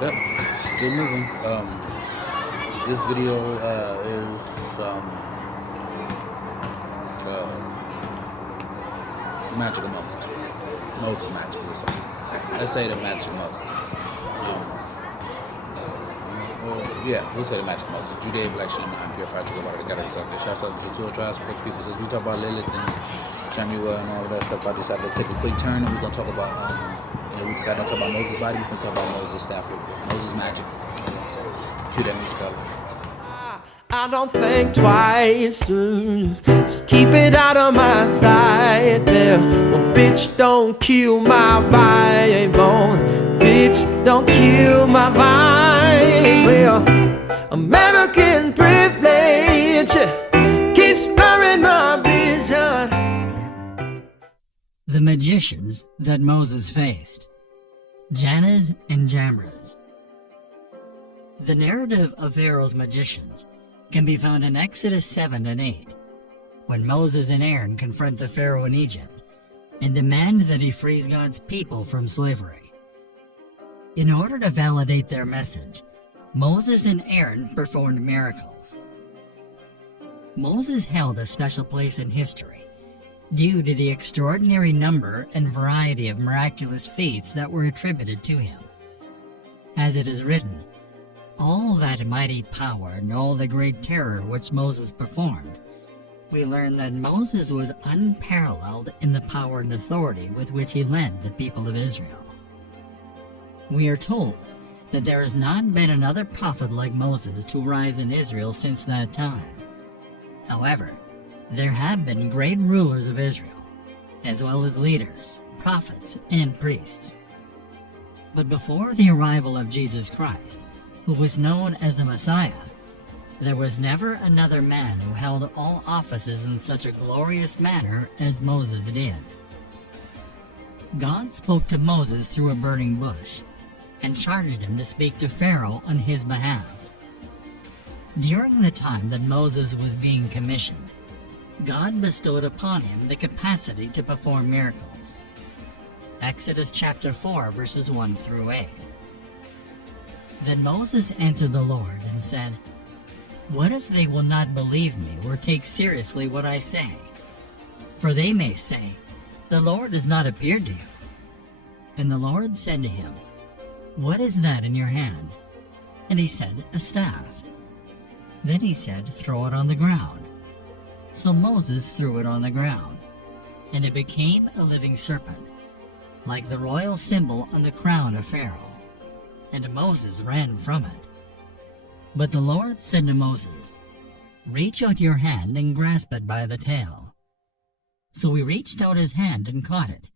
Yep, still moving. This video is Magic of Moses. Moses Magic or something. Let's say the Magic of Moses. We'll say the Magic of Moses. Judea, Black, Shalom L'Chaim, purified to the water, the God of the South. Shouts out to the 12 tribes, pick people. Since we talk about Lilith and Shamuel and all of that stuff, I decided to take a quick turn and we're going to talk about, we just got to talk about Moses' body. We're going to talk about Moses' staff, Moses' magic. So, cue that music up. I don't think twice, just keep it out of my sight there. Well, bitch, don't kill my vibe, oh, bitch, don't kill my vibe. Well, American privilege keeps blurring my vision. The magicians that Moses faced, Jannes and Jambres. The narrative of Pharaoh's magicians can be found in Exodus 7 and 8, when Moses and Aaron confront the Pharaoh in Egypt and demand that he frees God's people from slavery. In order to validate their message, Moses and Aaron performed miracles. Moses held a special place in history due to the extraordinary number and variety of miraculous feats that were attributed to him. As it is written, all that mighty power and all the great terror which Moses performed, we learn that Moses was unparalleled in the power and authority with which he led the people of Israel. We are told that there has not been another prophet like Moses to rise in Israel since that time. However, there have been great rulers of Israel, as well as leaders, prophets, and priests. But before the arrival of Jesus Christ, who was known as the Messiah, there was never another man who held all offices in such a glorious manner as Moses did. God spoke to Moses through a burning bush and charged him to speak to Pharaoh on his behalf. During the time that Moses was being commissioned, God bestowed upon him the capacity to perform miracles. Exodus chapter 4 verses 1 through 8. Then Moses answered the Lord and said, "What if they will not believe me or take seriously what I say? For they may say, 'The Lord has not appeared to you.'" And the Lord said to him, "What is that in your hand?" And he said, "A staff." Then he said, "Throw it on the ground." So Moses threw it on the ground, and it became a living serpent, like the royal symbol on the crown of Pharaoh. And Moses ran from it. But the Lord said to Moses, "Reach out your hand and grasp it by the tail." So he reached out his hand and caught it,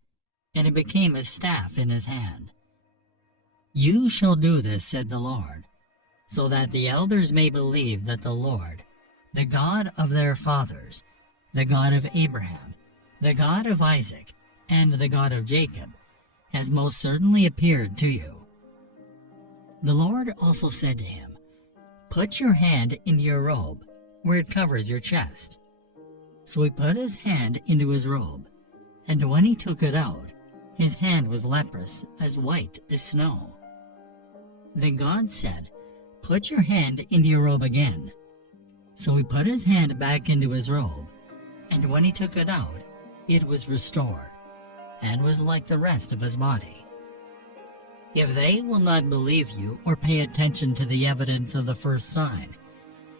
and it became a staff in his hand. "You shall do this," said the Lord, "so that the elders may believe that the Lord, the God of their fathers, the God of Abraham, the God of Isaac, and the God of Jacob, has most certainly appeared to you." The Lord also said to him, "Put your hand into your robe, where it covers your chest." So he put his hand into his robe, and when he took it out, his hand was leprous, as white as snow. Then God said, "Put your hand into your robe again." So he put his hand back into his robe, and when he took it out, it was restored, and was like the rest of his body. If they will not believe you or pay attention to the evidence of the first sign,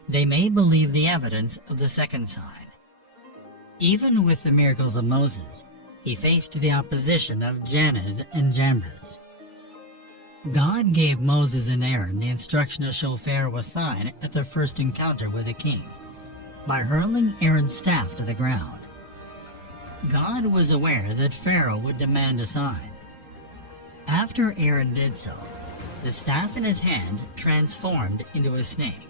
they may believe the evidence of the second sign. Even with the miracles of Moses, he faced the opposition of Jannes and Jambres. God gave Moses and Aaron the instruction to show Pharaoh a sign at their first encounter with the king, by hurling Aaron's staff to the ground. God was aware that Pharaoh would demand a sign. After Aaron did so, the staff in his hand transformed into a snake.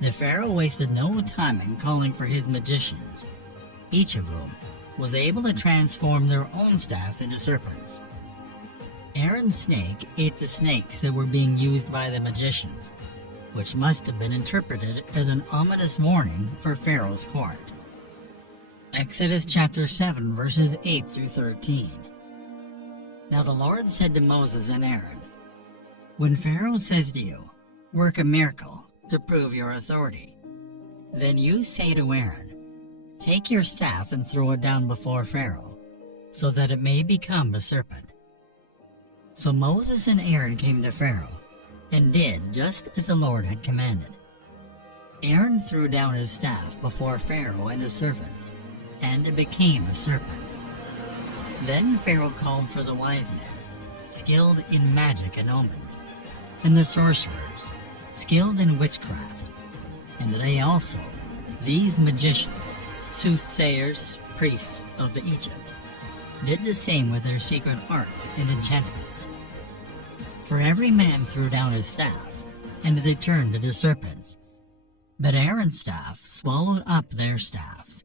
The Pharaoh wasted no time in calling for his magicians, each of whom was able to transform their own staff into serpents. Aaron's snake ate the snakes that were being used by the magicians, which must have been interpreted as an ominous warning for Pharaoh's court. Exodus chapter 7 verses 8 through 13. Now the Lord said to Moses and Aaron, When Pharaoh says to you, "Work a miracle to prove your authority," then you say to Aaron, "Take your staff and throw it down before Pharaoh, so that it may become a serpent." So Moses and Aaron came to Pharaoh, and did just as the Lord had commanded. Aaron threw down his staff before Pharaoh and his servants, and it became a serpent. Then Pharaoh called for the wise men, skilled in magic and omens, and the sorcerers, skilled in witchcraft, and they also, these magicians, soothsayers, priests of Egypt, did the same with their secret arts and enchantments. For every man threw down his staff, and they turned into serpents. But Aaron's staff swallowed up their staffs.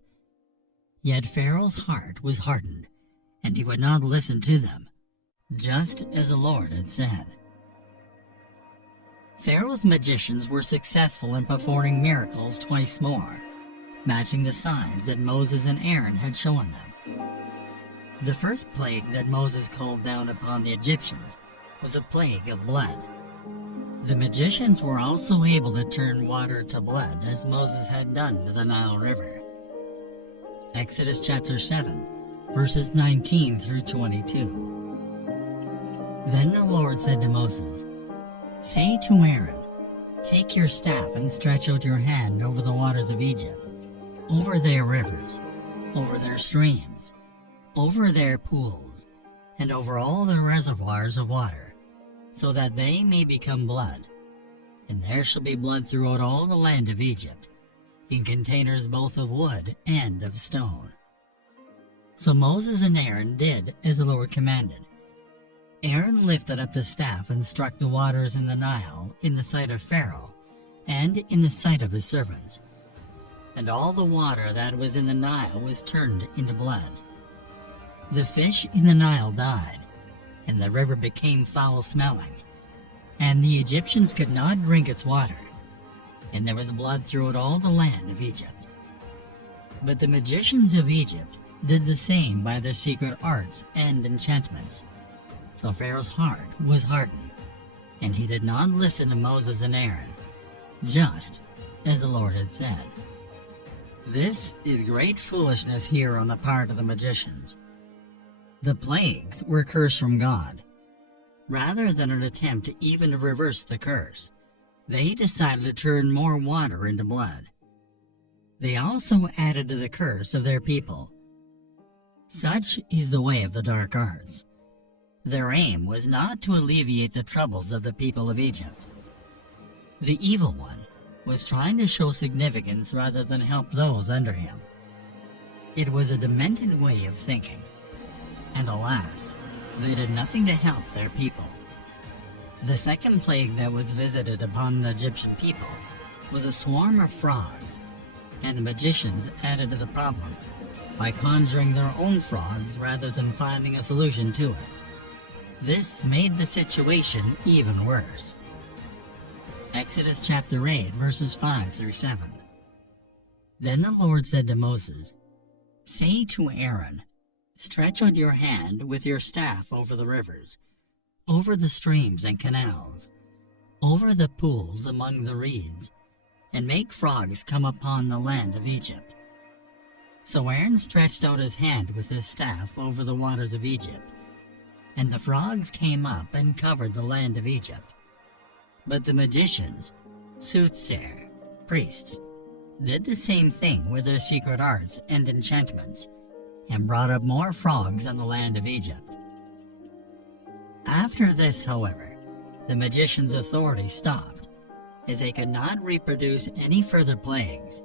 Yet Pharaoh's heart was hardened, and he would not listen to them, just as the Lord had said. Pharaoh's magicians were successful in performing miracles twice more, matching the signs that Moses and Aaron had shown them. The first plague that Moses called down upon the Egyptians was a plague of blood. The magicians were also able to turn water to blood, as Moses had done to the Nile River. Exodus chapter 7, verses 19 through 22. Then the Lord said to Moses, "Say to Aaron, take your staff and stretch out your hand over the waters of Egypt, over their rivers, over their streams, over their pools, and over all the reservoirs of water, so that they may become blood. And there shall be blood throughout all the land of Egypt, in containers both of wood and of stone." So Moses and Aaron did as the Lord commanded. Aaron lifted up the staff and struck the waters in the Nile in the sight of Pharaoh and in the sight of his servants. And all the water that was in the Nile was turned into blood. The fish in the Nile died, and the river became foul-smelling, and the Egyptians could not drink its water, and there was blood throughout all the land of Egypt. But the magicians of Egypt did the same by their secret arts and enchantments. So Pharaoh's heart was hardened, and he did not listen to Moses and Aaron, just as the Lord had said. This is great foolishness here on the part of the magicians. The plagues were a curse from God. Rather than an attempt to even reverse the curse, they decided to turn more water into blood. They also added to the curse of their people. Such is the way of the dark arts. Their aim was not to alleviate the troubles of the people of Egypt. The evil one was trying to show significance rather than help those under him. It was a demented way of thinking, and alas, they did nothing to help their people. The second plague that was visited upon the Egyptian people was a swarm of frogs, and the magicians added to the problem by conjuring their own frogs rather than finding a solution to it. This made the situation even worse. Exodus chapter 8, verses 5 through 7. Then the Lord said to Moses, "Say to Aaron, stretch out your hand with your staff over the rivers, over the streams and canals, over the pools among the reeds, and make frogs come upon the land of Egypt." So Aaron stretched out his hand with his staff over the waters of Egypt, and the frogs came up and covered the land of Egypt. But the magicians, soothsayer, priests, did the same thing with their secret arts and enchantments, and brought up more frogs on the land of Egypt. After this, however, the magicians' authority stopped, as they could not reproduce any further plagues,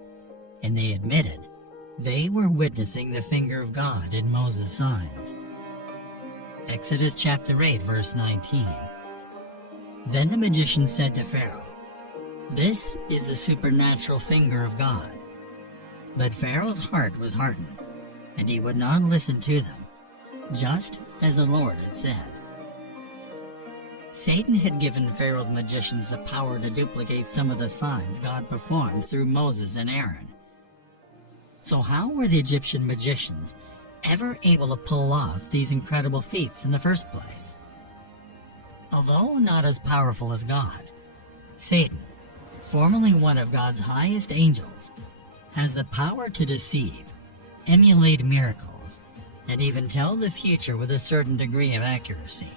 and they admitted they were witnessing the finger of God in Moses' signs. Exodus chapter 8, verse 19. Then the magician said to Pharaoh, "This is the supernatural finger of God." But Pharaoh's heart was hardened, and he would not listen to them, just as the Lord had said. Satan had given Pharaoh's magicians the power to duplicate some of the signs God performed through Moses and Aaron. So how were the Egyptian magicians ever able to pull off these incredible feats in the first place? Although not as powerful as God, Satan, formerly one of God's highest angels, has the power to deceive, emulate miracles, and even tell the future with a certain degree of accuracy.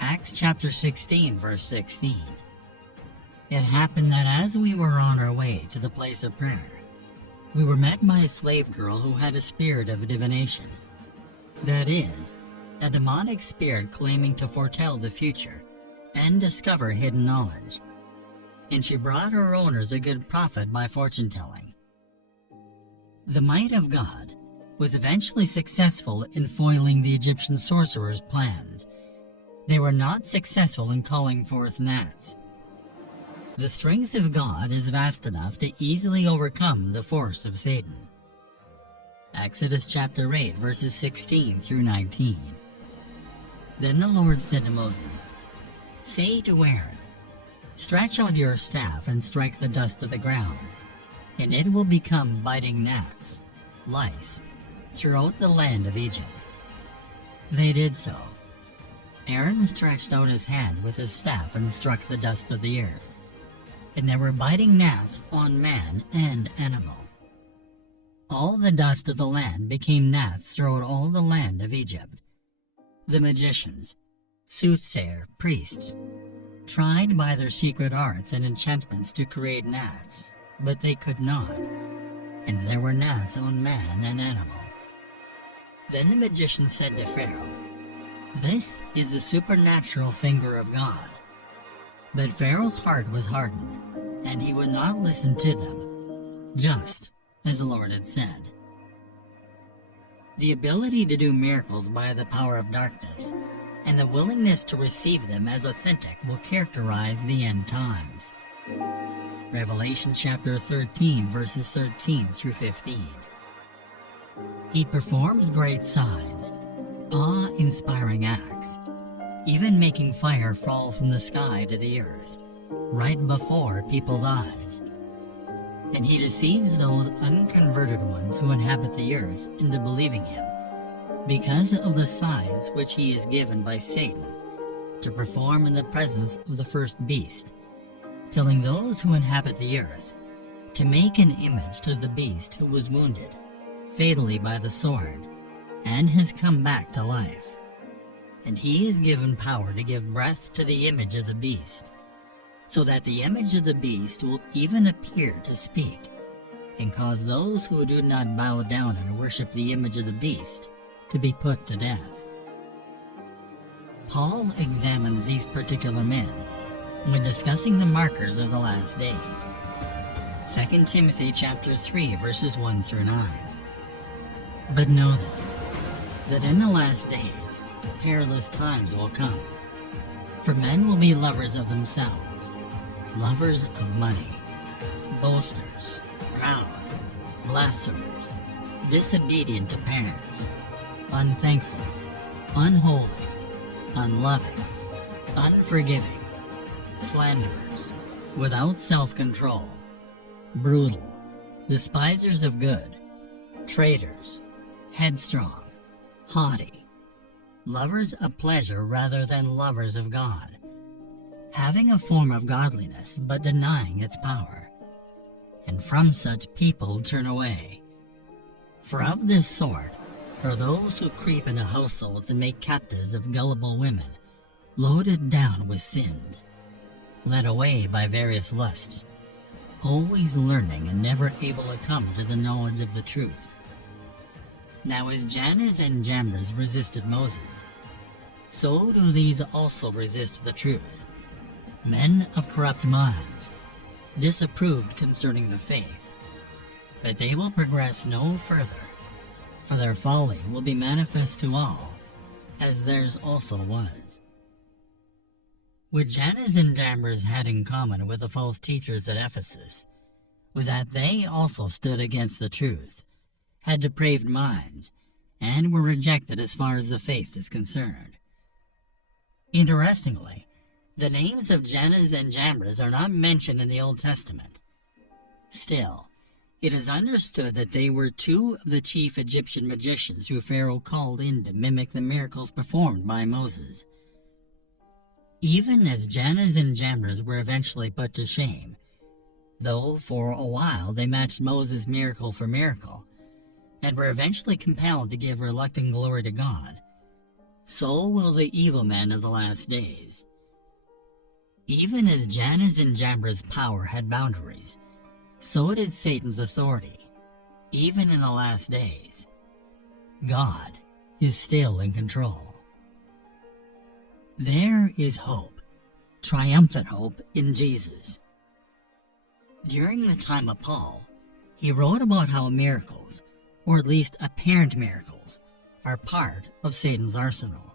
Acts chapter 16, verse 16. It happened that as we were on our way to the place of prayer, we were met by a slave girl who had a spirit of divination. That is, a demonic spirit claiming to foretell the future and discover hidden knowledge. And she brought her owners a good profit by fortune-telling. The might of God was eventually successful in foiling the Egyptian sorcerers' plans. They were not successful in calling forth gnats. The strength of God is vast enough to easily overcome the force of Satan. Exodus chapter 8, verses 16 through 19. Then the Lord said to Moses, "Say to Aaron, stretch out your staff and strike the dust of the ground, and it will become biting gnats, lice, throughout the land of Egypt." They did so. Aaron stretched out his hand with his staff and struck the dust of the earth, and there were biting gnats on man and animal. All the dust of the land became gnats throughout all the land of Egypt. The magicians, soothsayer, priests, tried by their secret arts and enchantments to create gnats, but they could not, and there were gnats on man and animal. Then the magician said to Pharaoh, "This is the supernatural finger of God." But Pharaoh's heart was hardened, and he would not listen to them, just as the Lord had said. The ability to do miracles by the power of darkness and the willingness to receive them as authentic will characterize the end times. Revelation chapter 13, verses 13 through 15. He performs great signs, awe-inspiring acts, even making fire fall from the sky to the earth, right before people's eyes. And he deceives those unconverted ones who inhabit the earth into believing him, because of the signs which he is given by Satan to perform in the presence of the first beast, telling those who inhabit the earth to make an image to the beast who was wounded fatally by the sword and has come back to life. And he is given power to give breath to the image of the beast, so that the image of the beast will even appear to speak, and cause those who do not bow down and worship the image of the beast to be put to death. Paul examines these particular men when discussing the markers of the last days. 2 Timothy chapter 3, verses 1 through 9. But know this, that in the last days perilous times will come. For men will be lovers of themselves, lovers of money, boasters, proud, blasphemers, disobedient to parents, unthankful, unholy, unloving, unforgiving, slanderers, without self-control, brutal, despisers of good, traitors, headstrong, haughty, lovers of pleasure rather than lovers of God, having a form of godliness but denying its power. And from such people turn away. For of this sort are those who creep into households and make captives of gullible women, loaded down with sins, led away by various lusts, always learning and never able to come to the knowledge of the truth. Now as Jannes and Jambres resisted Moses, so do these also resist the truth. Men of corrupt minds, disapproved concerning the faith. But they will progress no further, for their folly will be manifest to all, as theirs also was. What Jannes and Jambres had in common with the false teachers at Ephesus was that they also stood against the truth, had depraved minds, and were rejected as far as the faith is concerned. Interestingly, the names of Jannes and Jambres are not mentioned in the Old Testament. Still, it is understood that they were two of the chief Egyptian magicians who Pharaoh called in to mimic the miracles performed by Moses. Even as Jannes and Jambres were eventually put to shame, though for a while they matched Moses miracle for miracle, and were eventually compelled to give reluctant glory to God, so will the evil men of the last days. Even as Jannes and Jambres' power had boundaries, so did Satan's authority, even in the last days. God is still in control. There is hope, triumphant hope in Jesus. During the time of Paul, he wrote about how miracles, or at least apparent miracles, are part of Satan's arsenal.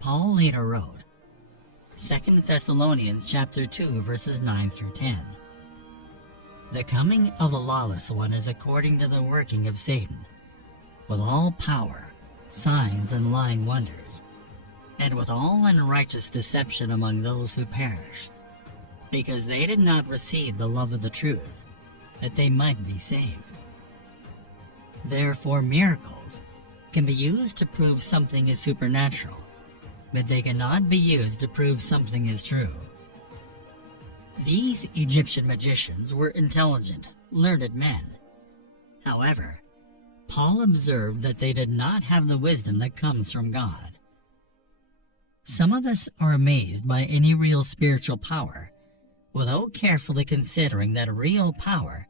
Paul later wrote, 2 Thessalonians chapter 2 verses 9 through 10. The coming of the lawless one is according to the working of Satan, with all power, signs, and lying wonders, and with all unrighteous deception among those who perish, because they did not receive the love of the truth, that they might be saved. Therefore, miracles can be used to prove something is supernatural, but they cannot be used to prove something is true. These Egyptian magicians were intelligent, learned men. However, Paul observed that they did not have the wisdom that comes from God. Some of us are amazed by any real spiritual power, without carefully considering that real power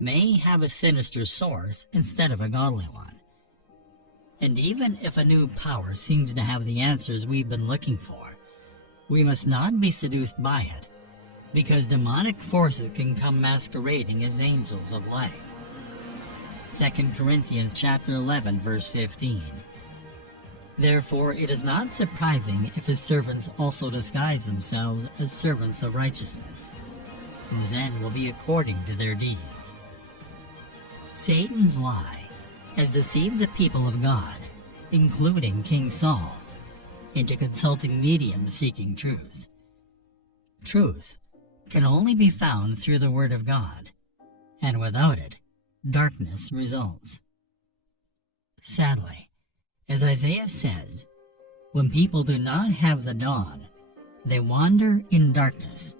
may have a sinister source instead of a godly one. And even if a new power seems to have the answers we've been looking for, we must not be seduced by it, because demonic forces can come masquerading as angels of light. 2 Corinthians chapter 11 verse 15. Therefore it is not surprising if his servants also disguise themselves as servants of righteousness, whose end will be according to their deeds. Satan's lie has deceived the people of God, including King Saul, into consulting mediums seeking truth. Truth can only be found through the Word of God, and without it, darkness results. Sadly, as Isaiah says, when people do not have the dawn, they wander in darkness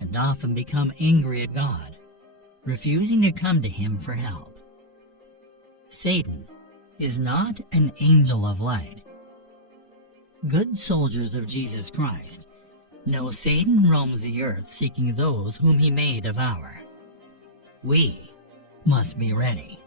and often become angry at God, refusing to come to Him for help. Satan is not an angel of light. Good soldiers of Jesus Christ know Satan roams the earth seeking those whom he may devour. We must be ready.